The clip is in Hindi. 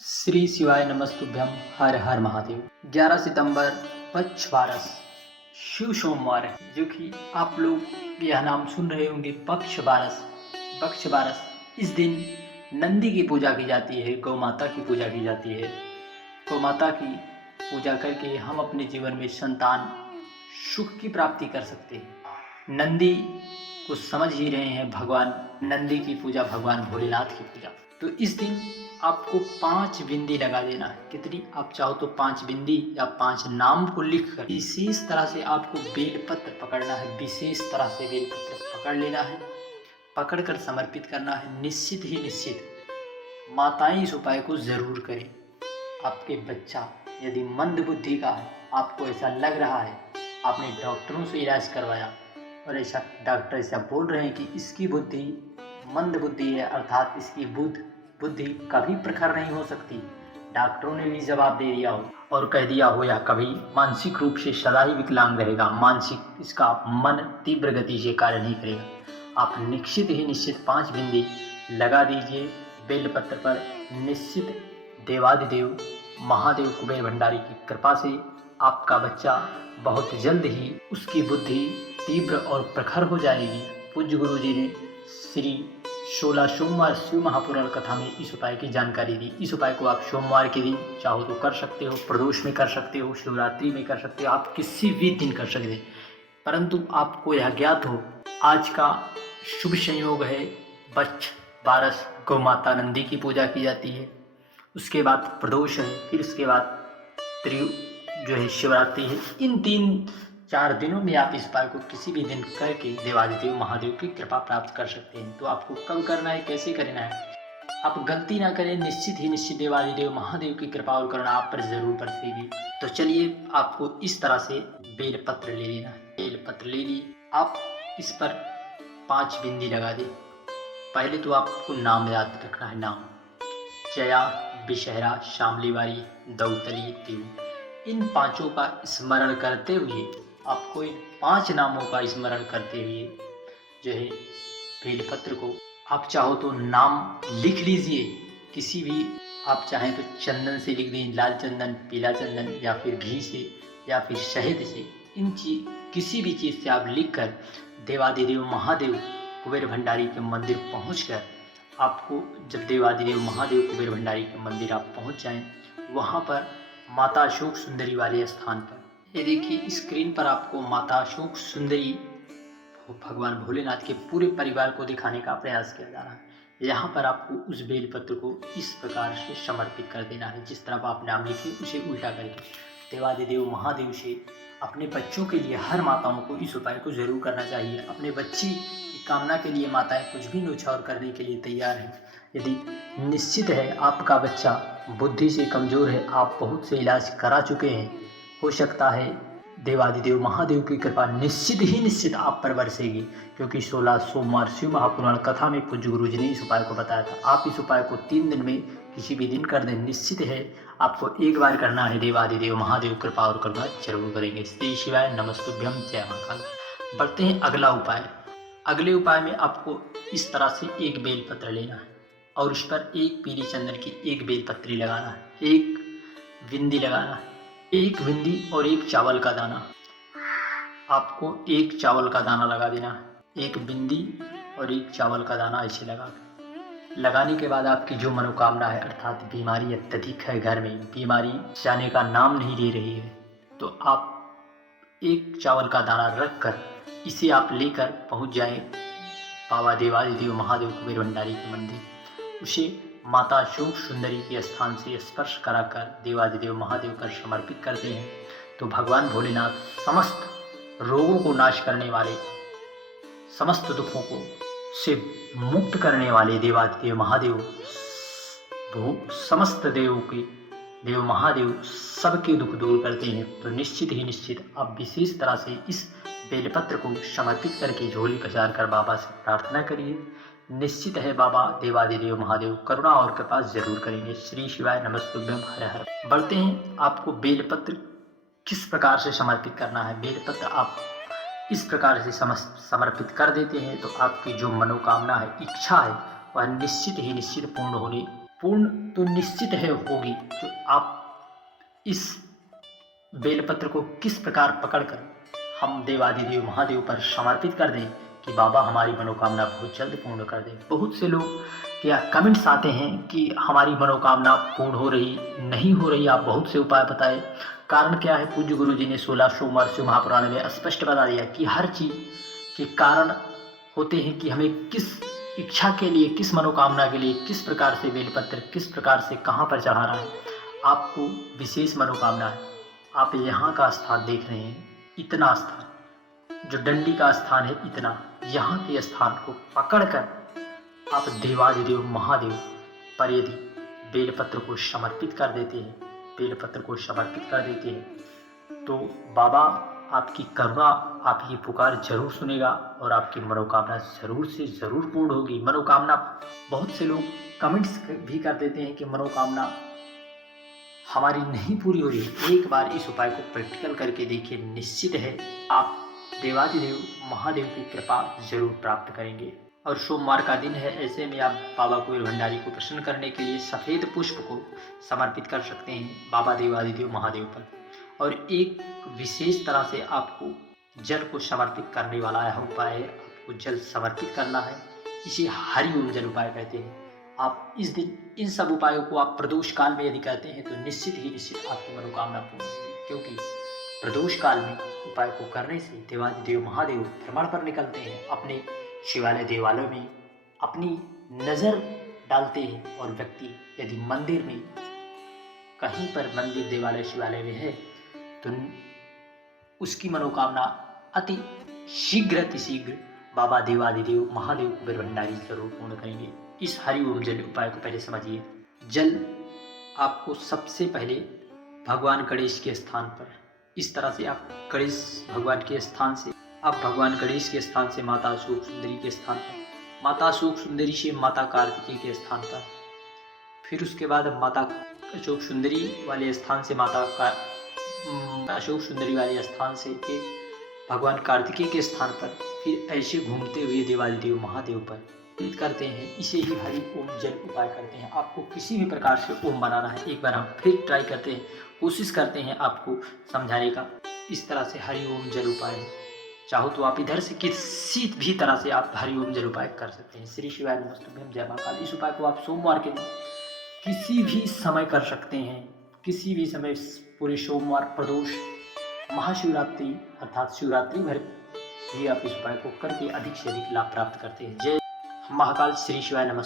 श्री शिवाय नमस्तुभ्यम। हर हर महादेव। 11 सितंबर पक्ष बारस शिव सोमवार है, जो कि आप लोग यह नाम सुन रहे होंगे पक्ष बारस। पक्ष बारस इस दिन नंदी की पूजा की जाती है, गौ माता की पूजा की जाती है। गौ माता की पूजा करके हम अपने जीवन में संतान सुख की प्राप्ति कर सकते हैं। नंदी को समझ ही रहे हैं, भगवान नंदी की पूजा, भगवान भोलेनाथ की पूजा। तो इस दिन आपको 5 बिंदी लगा देना है। कितनी आप चाहो तो 5 बिंदी या 5 नाम को लिख कर विशेष तरह से आपको बेलपत्र पकड़ना है। विशेष तरह से बेलपत्र पकड़ लेना है, पकड़ कर समर्पित करना है। निश्चित ही निश्चित माताएं इस उपाय को जरूर करें। आपके बच्चा यदि मंद बुद्धि का है, आपको ऐसा लग रहा है, आपने डॉक्टरों से इलाज करवाया और ऐसा डॉक्टर ऐसा बोल रहे हैं कि इसकी बुद्धि मंद बुद्धि है, अर्थात इसकी बुद्धि कभी प्रखर नहीं हो सकती, डॉक्टरों ने भी जवाब दे दिया हो और कह दिया हो, या कभी मानसिक रूप से सदा ही विकलांग रहेगा, मानसिक इसका मन तीव्र गति से कार्य नहीं करेगा, आप निश्चित ही निश्चित 5 बिंदी लगा दीजिए बेलपत्र पर। निश्चित देवादिदेव महादेव कुबेर भंडारी की कृपा से आपका बच्चा बहुत जल्द ही उसकी बुद्धि तीव्र और प्रखर हो जाएगी। पूज्य गुरु जी ने श्री 16 सोमवार शिव महापुराण कथा में इस उपाय की जानकारी दी। इस उपाय को आप सोमवार के दिन चाहो तो कर सकते हो, प्रदोष में कर सकते हो, शिवरात्रि में कर सकते हो, आप किसी भी दिन कर सकते हैं। परंतु आपको यह ज्ञात हो, आज का शुभ संयोग है पक्ष बारस, गौ माता नंदी की पूजा की जाती है। उसके बाद प्रदोष है, फिर उसके बाद जो है शिवरात्रि है। इन 3-4 दिनों में आप इस उपाय को किसी भी दिन करके देवादिदेव महादेव की कृपा प्राप्त कर सकते हैं। तो आपको कब करना है, कैसे करना है, आप गलती ना करें। निश्चित ही निश्चित देवादिदेव महादेव की कृपा और करुणा आप पर जरूर बरसेगी। तो चलिए, आपको इस तरह से बेलपत्र ले लेना है। बेलपत्र ले लिए, आप इस पर 5 बिंदी लगा दें। पहले तो आपको नाम याद रखना है। नाम जया, विषहरा, शामलीवारी, दौतली, देव। इन 5 का स्मरण करते हुए, आपको इन 5 नामों का स्मरण करते हुए जो है बेलपत्र को आप चाहो तो नाम लिख लीजिए। किसी भी, आप चाहें तो चंदन से लिख दें, लाल चंदन, पीला चंदन, या फिर घी से, या फिर शहद से। किसी भी चीज़ से आप लिख कर देवादिदेव महादेव कुबेर भंडारी के मंदिर पहुंचकर, आपको जब देवादिदेव महादेव कुबेर भंडारी के मंदिर आप पहुंच जाएं, वहां पर माता अशोक सुंदरी वाले स्थान पर, ये देखिए स्क्रीन पर आपको माता अशोक सुंदरी भगवान भोलेनाथ के पूरे परिवार को दिखाने का प्रयास किया जा रहा है। यहाँ पर आपको उस बेलपत्र को इस प्रकार से समर्पित कर देना है। जिस तरफ आप नाम लिखे उसे उल्टा करके देवादिदेव महादेव से अपने बच्चों के लिए, हर माताओं को इस उपाय को जरूर करना चाहिए। अपने बच्ची की कामना के लिए माताएं कुछ भी न्यौछावर करने के लिए तैयार हैं। यदि निश्चित है आपका बच्चा बुद्धि से कमज़ोर है, आप बहुत से इलाज करा चुके हैं, हो सकता है देवादिदेव महादेव की कृपा निश्चित ही निश्चित आप पर बरसेगी। क्योंकि 16 सोमवार शिव महापुराण कथा में पूज्य गुरु जी ने इस उपाय को बताया था। आप इस उपाय को 3 दिन में किसी भी दिन कर दें। निश्चित है आपको एक बार करना है, देवादिदेव महादेव कृपा और करुणा जरूर करेंगे। श्री शिवाय नमस्तुभ्यम। जय महाकाल। बढ़ते हैं अगला उपाय। अगले उपाय में आपको इस तरह से एक बेलपत्र लेना है और उस पर एक पीली चंदन की एक बेलपत्री लगाना है, एक बिंदी लगाना है, एक बिंदी और एक चावल का दाना। आपको एक चावल का दाना लगा देना है, एक बिंदी और एक चावल का दाना ऐसे लगाने के बाद आपकी जो मनोकामना है, अर्थात बीमारी अत्यधिक है, घर में बीमारी जाने का नाम नहीं ले रही है, तो आप एक चावल का दाना रख कर इसे आप लेकर पहुंच जाएं बाबा देवादिदेव महादेव कुबेर भंडारी के मंदिर। उसे माता अशोक सुंदरी के स्थान से स्पर्श कराकर देवादिदेव महादेव पर समर्पित करते हैं, तो भगवान भोलेनाथ समस्त रोगों को नाश करने वाले, समस्त दुखों को से मुक्त करने वाले देवादिदेव महादेव, समस्त देवों के देव महादेव सबके दुख दूर करते हैं। तो निश्चित ही निश्चित आप विशेष तरह से इस बेलपत्र को समर्पित करके झोली पसार कर बाबा से प्रार्थना करिए। निश्चित है बाबा देवादिदेव महादेव करुणा और कृपा जरूर करेंगे। श्री शिवाय नमस्तुभ्यम। हर हर। बढ़ते हैं, आपको बेलपत्र किस प्रकार से समर्पित करना है। बेलपत्र आप इस प्रकार से समर्पित कर देते हैं तो आपकी जो मनोकामना है, इच्छा है, वह निश्चित ही निश्चित पूर्ण होने पूर्ण तो निश्चित है होगी। तो आप इस बेलपत्र को किस प्रकार पकड़कर हम देवादिदेव महादेव पर समर्पित कर दें कि बाबा हमारी मनोकामना बहुत जल्द पूर्ण कर दें। बहुत से लोग क्या कमेंट्स आते हैं कि हमारी मनोकामना पूर्ण हो रही नहीं हो रही, आप बहुत से उपाय बताए, कारण क्या है। पूज्य गुरु जी ने 16 सोमवार शिव महापुराण में स्पष्ट बता दिया कि हर चीज के कारण होते हैं कि हमें किस इच्छा के लिए, किस मनोकामना के लिए किस प्रकार से बेलपत्र, किस प्रकार से कहाँ पर चढ़ाना है। आपको विशेष मनोकामना है, आप यहाँ का स्थान देख रहे हैं, इतना स्थान जो डंडी का स्थान है, इतना यहाँ के स्थान को पकड़कर आप देवादिदेव महादेव पर यदि बेलपत्र को समर्पित कर देते हैं, बेलपत्र को समर्पित कर देते हैं, तो बाबा आपकी करुणा, आपकी पुकार जरूर सुनेगा और आपकी मनोकामना जरूर से जरूर पूर्ण होगी। मनोकामना, बहुत से लोग कमेंट्स भी कर देते हैं कि मनोकामना हमारी नहीं पूरी हो रही। एक बार इस उपाय को प्रैक्टिकल करके देखिए, निश्चित है आप देवादिदेव महादेव की कृपा जरूर प्राप्त करेंगे। और सोमवार का दिन है, ऐसे में आप बाबा कुबेर भंडारी को प्रसन्न करने के लिए सफ़ेद पुष्प को समर्पित कर सकते हैं बाबा देवादिदेव महादेव पर। और एक विशेष तरह से आपको जल को समर्पित करने वाला यह उपाय है। आपको जल समर्पित करना है, इसे हरिओम जल उपाय कहते हैं। आप इस दिन इन सब उपायों को आप प्रदोष काल में यदि करते हैं तो निश्चित ही निश्चित आपकी मनोकामना पूर्ण होगी, क्योंकि प्रदोष काल में उपाय को करने से देवादिदेव महादेव भ्रमण पर निकलते हैं, अपने शिवालय देवालयों में अपनी नज़र डालते हैं। और व्यक्ति यदि मंदिर में, कहीं पर मंदिर देवालय शिवालय में है, तो उसकी मनोकामना अति शीघ्र बाबा देवादिदेव महादेव कुबेर भंडारी जरूर पूर्ण करेंगे। इस हरिओम जल उपाय को पहले समझिए। जल आपको सबसे पहले भगवान गणेश के स्थान पर, इस तरह से आप गणेश भगवान के स्थान से, आप भगवान गणेश के स्थान से माता अशोक सुंदरी के स्थान पर, माता अशोक सुंदरी से माता कार्तिकी के स्थान पर, फिर उसके बाद माता अशोक सुंदरी वाले स्थान से अशोक सुंदरी वाले स्थान से भगवान कार्तिकी के स्थान पर, फिर ऐसे घूमते हुए देवादिदेव महादेव पर करते हैं। इसे ही हरि ओम जल उपाय करते हैं। आपको किसी भी प्रकार से ओम बनाना है, एक बार हम फिर ट्राई करते हैं, कोशिश करते हैं आपको समझाने का। इस तरह से हरि ओम जल उपाय है। चाहो तो आप इधर से किसी भी तरह से आप हरिओम जल उपाय कर सकते हैं। श्री शिवाय नमस्तुभ्यम, जय महाकाल। इस उपाय को आप सोमवार के दिन किसी भी समय कर सकते हैं, किसी भी समय, पूरे सोमवार, प्रदोष, महाशिवरात्रि अर्थात शिवरात्रि भर भी आप इस उपाय को करके अधिक से अधिक लाभ प्राप्त करते हैं। जय महाकाल। श्री शिवाय नमस्तुभ्यम।